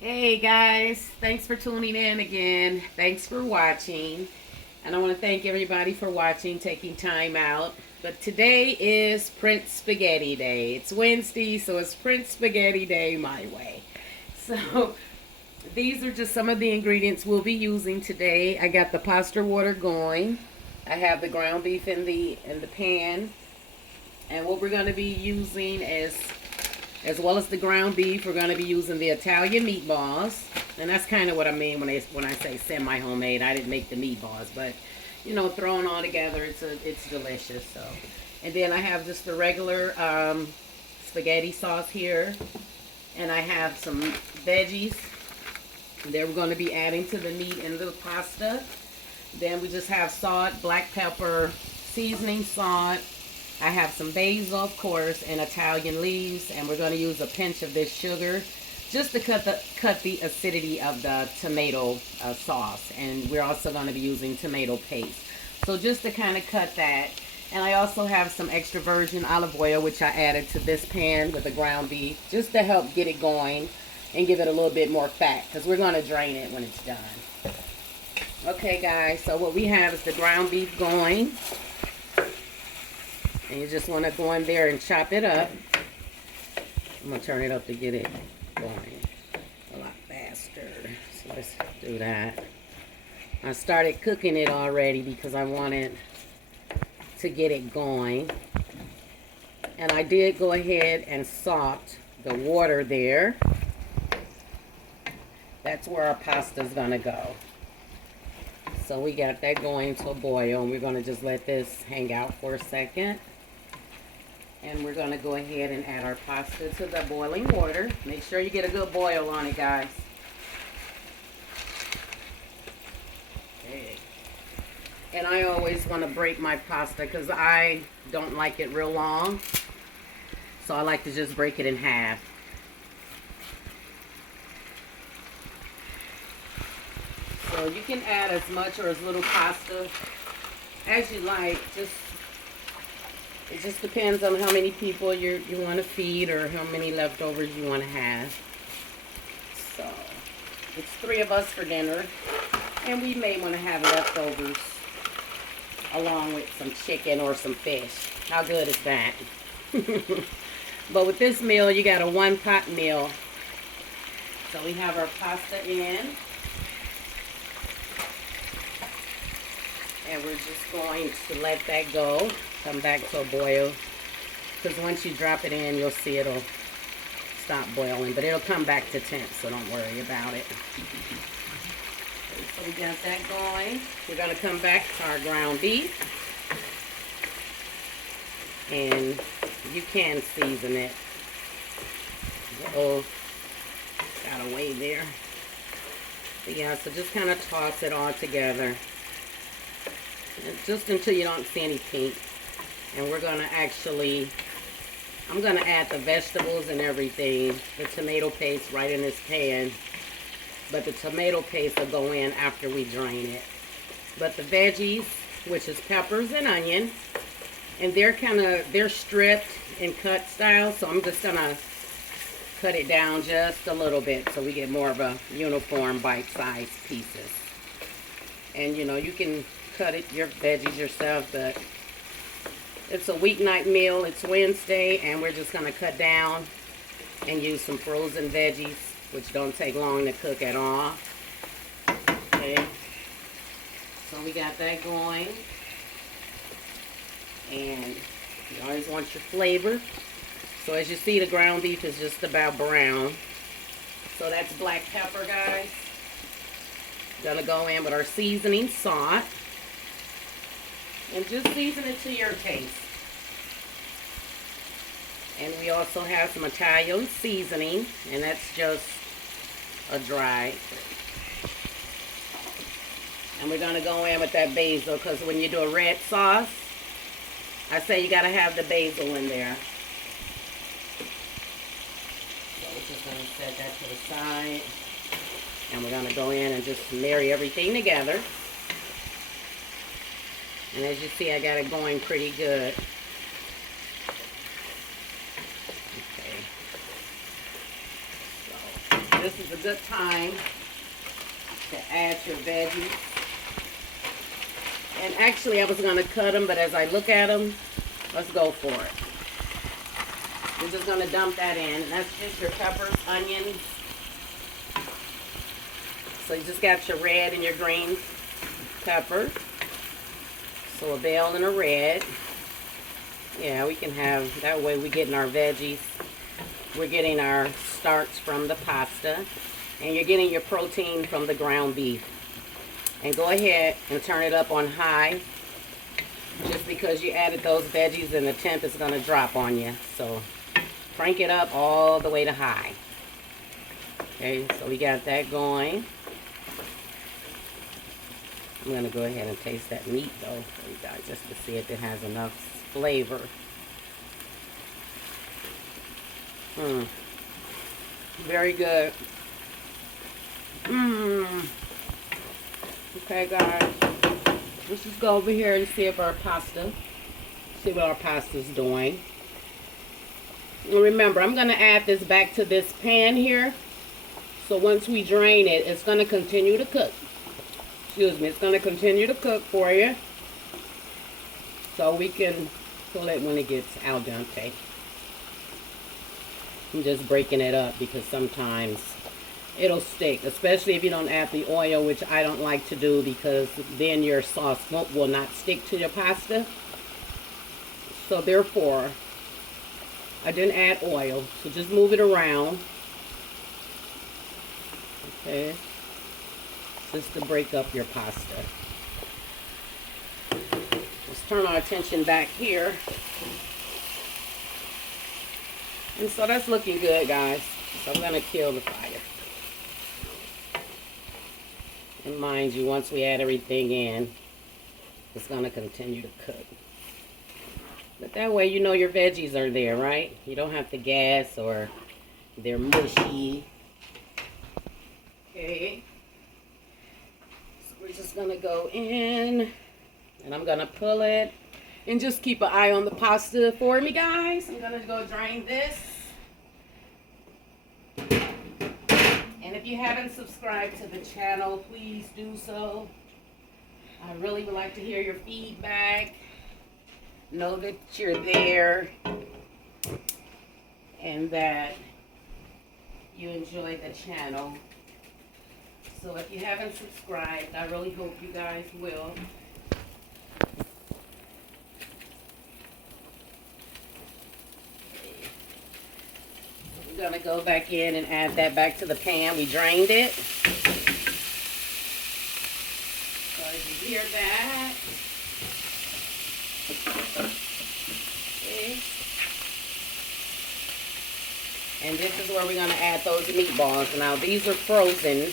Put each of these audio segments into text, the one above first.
Hey guys, thanks for tuning in again. Thanks for watching. And I want to thank everybody for watching, taking time out. But today is Prince Spaghetti Day. It's Wednesday, so it's Prince Spaghetti Day my way. So these are just some of the ingredients we'll be using today. I got the pasta water going. I have the ground beef in the pan. And what we're going to be using is, as well as the ground beef, we're going to be using the Italian meatballs. And that's kind of what I mean when I say semi-homemade. I didn't make the meatballs, but you know, thrown all together, it's delicious. So, and then I have just the regular spaghetti sauce here, and I have some veggies that we're going to be adding to the meat and the pasta. Then we just have salt, black pepper, seasoning salt. I have some basil, of course, and Italian leaves, and we're going to use a pinch of this sugar just to cut the acidity of the tomato sauce. And we're also going to be using tomato paste. So just to kind of cut that. And I also have some extra virgin olive oil, which I added to this pan with the ground beef, just to help get it going and give it a little bit more fat, because we're going to drain it when it's done. Okay, guys, so what we have is the ground beef going. And you just want to go in there and chop it up. I'm going to turn it up to get it going a lot faster. So let's do that. I started cooking it already because I wanted to get it going. And I did go ahead and salt the water there. That's where our pasta is going to go. So we got that going to a boil, and we're going to just let this hang out for a second. And we're going to go ahead and add our pasta to the boiling water. Make sure you get a good boil on it, guys. Okay. And I always want to break my pasta because I don't like it real long. So I like to just break it in half. So you can add as much or as little pasta as you like. It just depends on how many people you want to feed or how many leftovers you want to have. So, it's 3 of us for dinner. And we may want to have leftovers along with some chicken or some fish. How good is that? But with this meal, you got a 1-pot meal. So we have our pasta in. And we're just going to let that go. Come back to a boil. Because once you drop it in, you'll see it'll stop boiling. But it'll come back to temp, so don't worry about it. Okay, so we got that going. We're going to come back to our ground beef. And you can season it. Uh-oh. Got away there. But yeah, so just kind of toss it all together. Just until you don't see any pink. And we're going to I'm going to add the vegetables and everything, the tomato paste right in this pan. But the tomato paste will go in after we drain it. But the veggies, which is peppers and onion, and they're stripped and cut style, so I'm just going to cut it down just a little bit so we get more of a uniform bite-sized pieces. And you know, you can cut your veggies yourself, but it's a weeknight meal. It's Wednesday, and we're just going to cut down and use some frozen veggies, which don't take long to cook at all. Okay, so we got that going, and you always want your flavor. So as you see, the ground beef is just about brown. So that's black pepper, guys. Gonna go in with our seasoning, salt. And just season it to your taste. And we also have some Italian seasoning, and that's just a dry. And we're going to go in with that basil, because when you do a red sauce, I say you got to have the basil in there. So we're just going to set that to the side. And we're going to go in and just marry everything together. And as you see, I got it going pretty good. Okay. So, this is a good time to add your veggies. And actually, I was going to cut them, but as I look at them, let's go for it. We're just going to dump that in. And that's just your peppers, onions. So you just got your red and your green pepper. So a bell and a red. Yeah, we can have, that way we're getting our veggies. We're getting our starch from the pasta. And you're getting your protein from the ground beef. And go ahead and turn it up on high. Just because you added those veggies and the temp is going to drop on you. So crank it up all the way to high. Okay, so we got that going. I'm going to go ahead and taste that meat though for you guys, just to see if it has enough flavor. Very good. Okay, guys. Let's just go over here and see what our pasta's doing. And remember, I'm going to add this back to this pan here. So once we drain it, it's going to continue to cook. Excuse me, it's going to continue to cook for you. So we can pull it when it gets al dente. I'm just breaking it up because sometimes it'll stick, especially if you don't add the oil, which I don't like to do because then your sauce will not stick to your pasta. So therefore, I didn't add oil. So just move it around. Okay. Just to break up your pasta. Let's turn our attention back here. And so that's looking good, guys. So I'm going to kill the fire. And mind you, once we add everything in, it's going to continue to cook. But that way you know your veggies are there, right? You don't have to gas or they're mushy. Okay. So we're just going to go in and I'm going to pull it. And just keep an eye on the pasta for me, guys. I'm going to go drain this. And if you haven't subscribed to the channel, please do so. I really would like to hear your feedback. Know that you're there. And that you enjoy the channel. So if you haven't subscribed, I really hope you guys will. We're going to go back in and add that back to the pan. We drained it. So as you hear that. Okay. And this is where we're going to add those meatballs. Now these are frozen.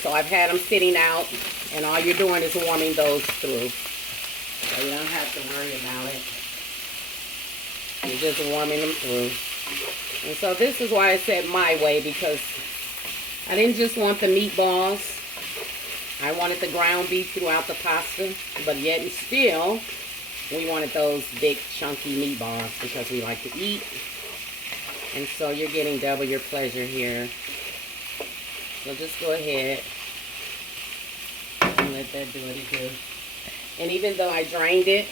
So I've had them sitting out. And all you're doing is warming those through. So you don't have to worry about it. You're just warming them through. And so this is why I said my way, because I didn't just want the meatballs. I wanted the ground beef throughout the pasta, but yet and still, we wanted those big chunky meatballs because we like to eat. And so you're getting double your pleasure here. So just go ahead and let that do what it do. And even though I drained it,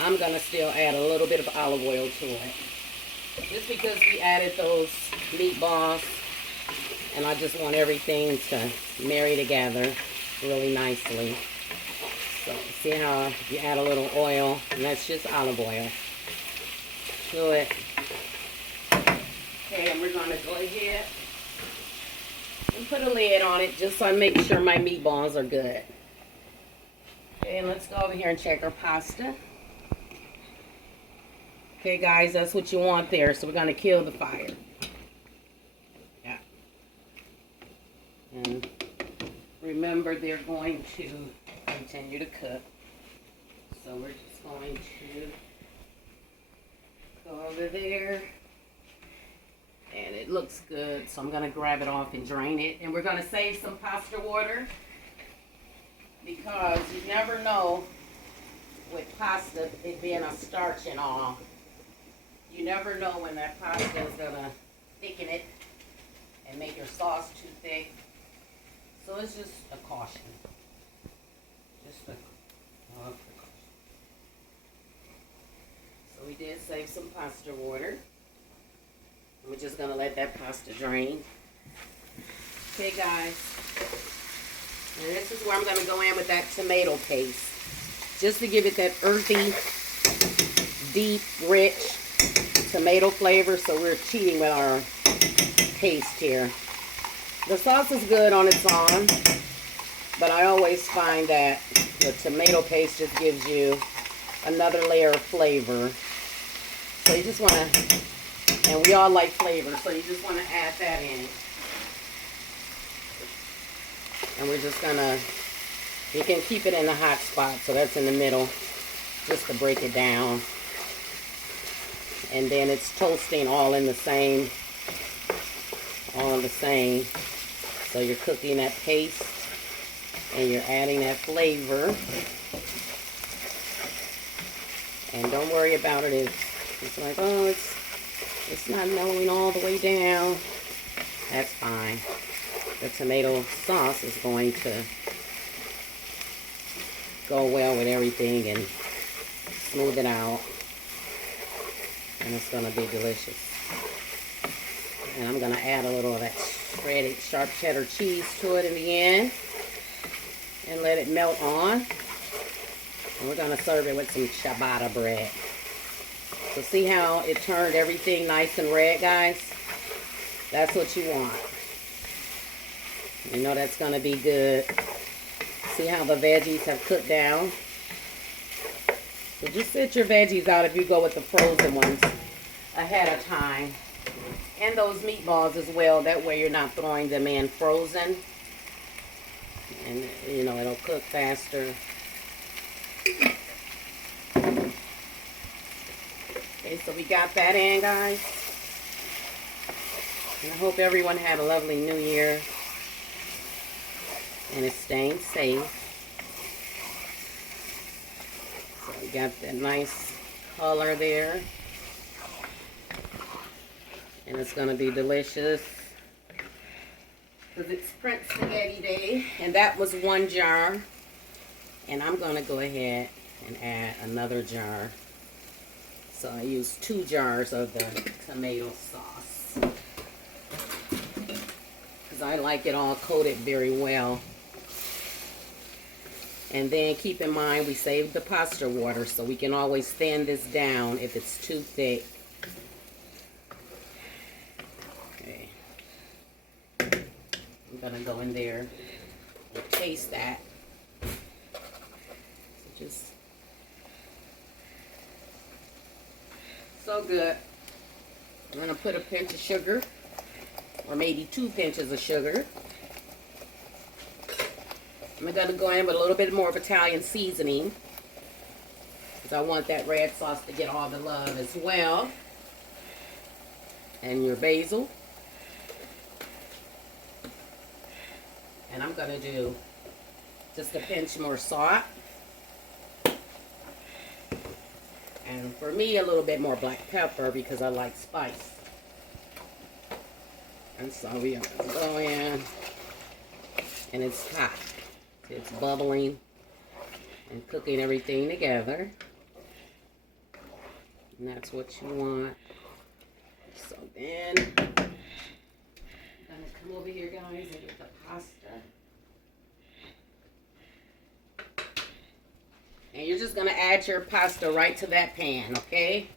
I'm going to still add a little bit of olive oil to it. Just because we added those meatballs, and I just want everything to marry together really nicely. So see how you add a little oil, and that's just olive oil to it. Okay, and we're going to go ahead and put a lid on it just so I make sure my meatballs are good. Okay, and let's go over here and check our pasta. Okay, guys, that's what you want there. So we're going to kill the fire. Yeah. And remember, they're going to continue to cook. So we're just going to go over there. And it looks good. So I'm going to grab it off and drain it. And we're going to save some pasta water. Because you never know with pasta, it being a starch and all. You never know when that pasta is going to thicken it So it's just a caution. Just a precaution. So we did save some pasta water. We're just going to let that pasta drain. Okay, guys. And this is where I'm going to go in with that tomato paste. Just to give it that earthy, deep, rich tomato flavor. So we're cheating with our paste here. The sauce is good on its own. But I always find that the tomato paste just gives you another layer of flavor. So you just want to... And we all like flavor, so you just want to add that in. And we're just going to, you can keep it in the hot spot, so that's in the middle, just to break it down. And then it's toasting all in the same, So you're cooking that paste, and you're adding that flavor. And don't worry about it if it's like, oh, it's not mellowing all the way down. That's fine. The tomato sauce is going to go well with everything and smooth it out. And it's going to be delicious. And I'm going to add a little of that shredded sharp cheddar cheese to it in the end. And let it melt on. And we're going to serve it with some ciabatta bread. So see how it turned everything nice and red, guys? That's what you want. You know that's going to be good. See how the veggies have cooked down? So just sit your veggies out if you go with the frozen ones ahead of time. And those meatballs as well. That way you're not throwing them in frozen. And, you know, it'll cook faster. Okay, so we got that in, guys. And I hope everyone had a lovely new year. And is staying safe. So we got that nice color there. And it's going to be delicious. Because it's Prince Spaghetti Day. And that was 1 jar. And I'm going to go ahead and add another jar. So I used 2 jars of the tomato sauce. Because I like it all coated very well. And then keep in mind we saved the pasta water. So we can always thin this down if it's too thick. Okay. I'm going to go in there and taste that. So just... so good. I'm going to put a pinch of sugar, or maybe 2 pinches of sugar. I'm going to go in with a little bit more of Italian seasoning, because I want that red sauce to get all the love as well. And your basil. And I'm going to do just a pinch more salt. And for me, a little bit more black pepper because I like spice. And so we are going to go in. And it's hot. It's bubbling and cooking everything together. And that's what you want. So then, I'm going to come over here, guys, and get the pasta. And you're just going to add your pasta right to that pan, okay?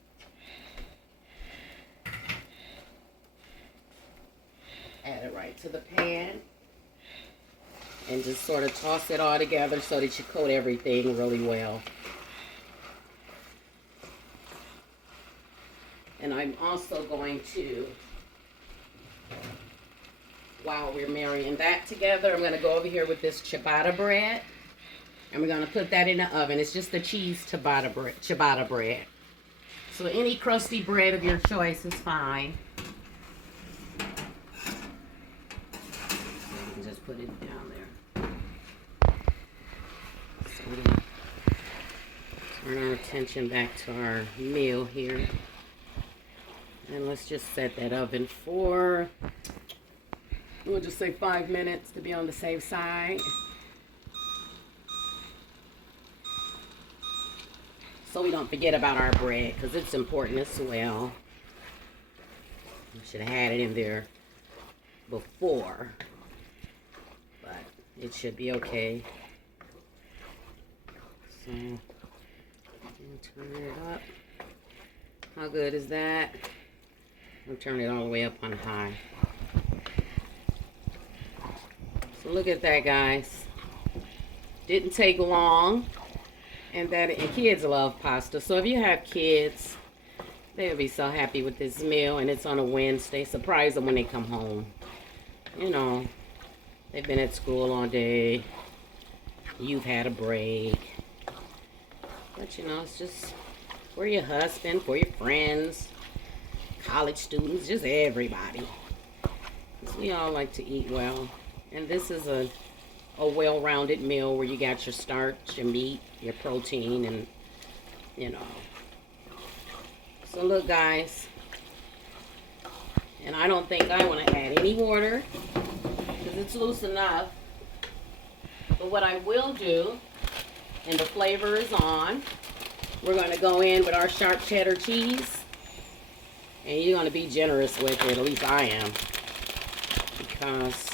Add it right to the pan. And just sort of toss it all together so that you coat everything really well. And I'm also going to, while we're marrying that together, I'm going to go over here with this ciabatta bread. And we're going to put that in the oven. It's just the cheese ciabatta bread. So any crusty bread of your choice is fine. So you can just put it down there. So we're going to turn our attention back to our meal here. And let's just set that oven for We'll just say 5 minutes to be on the safe side. So we don't forget about our bread, because it's important as well. We should have had it in there before, but it should be okay. So, turn it up. How good is that? I'll turn it all the way up on high. So look at that, guys. Didn't take long. And kids love pasta. So if you have kids, they'll be so happy with this meal. And it's on a Wednesday. Surprise them when they come home. You know, they've been at school all day. You've had a break. But you know, it's just for your husband, for your friends, college students, just everybody. Because we all like to eat well. And this is a well-rounded meal where you got your starch, your meat, your protein, and you know. So look, guys, and I don't think I want to add any water because it's loose enough. But what I will do, and the flavor is on, we're going to go in with our sharp cheddar cheese, and you're going to be generous with it. At least I am, because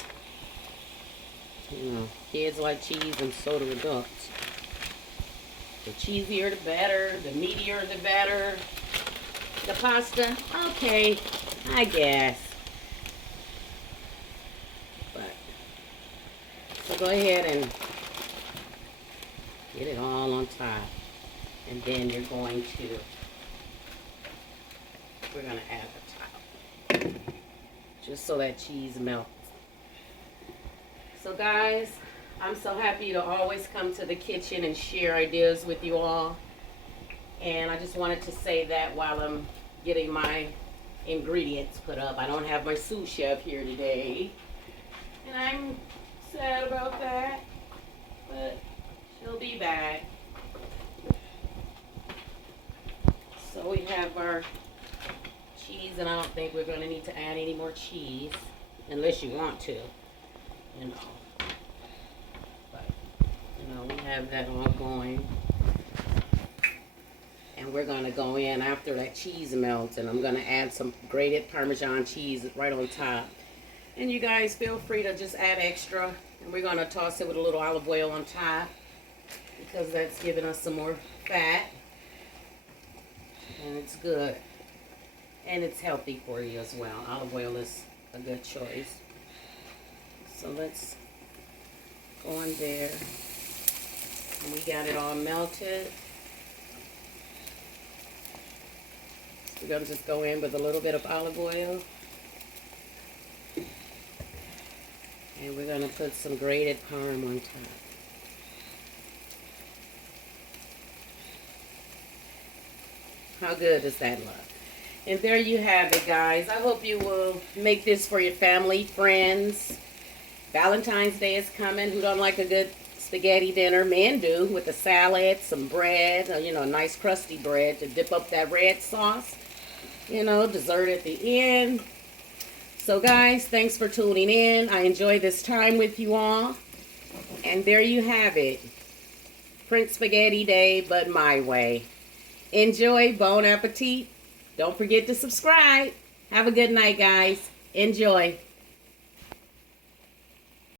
you know, kids like cheese, and so do adults. The cheesier the better, the meatier the better. The pasta, okay, I guess. But, so go ahead and get it all on top. And then you're going to, we're going to add the top. Just so that cheese melts. So guys, I'm so happy to always come to the kitchen and share ideas with you all. And I just wanted to say that while I'm getting my ingredients put up. I don't have my sous chef here today. And I'm sad about that. But she'll be back. So we have our cheese, and I don't think we're going to need to add any more cheese. Unless you want to. You know, but you know, we have that all going, and we're gonna go in after that cheese melts, and I'm gonna add some grated Parmesan cheese right on top. And you guys feel free to just add extra, and we're gonna toss it with a little olive oil on top because that's giving us some more fat, and it's good, and it's healthy for you as well. Olive oil is a good choice. So let's go on there. And we got it all melted. We're going to just go in with a little bit of olive oil. And we're going to put some grated parm on top. How good does that look? And there you have it, guys. I hope you will make this for your family, friends. Valentine's Day is coming. Who don't like a good spaghetti dinner? Men do, with a salad, some bread, you know, nice crusty bread to dip up that red sauce. You know, dessert at the end. So guys, thanks for tuning in. I enjoy this time with you all. And there you have it. Prince Spaghetti Day, but my way. Enjoy. Bon appetit. Don't forget to subscribe. Have a good night, guys. Enjoy.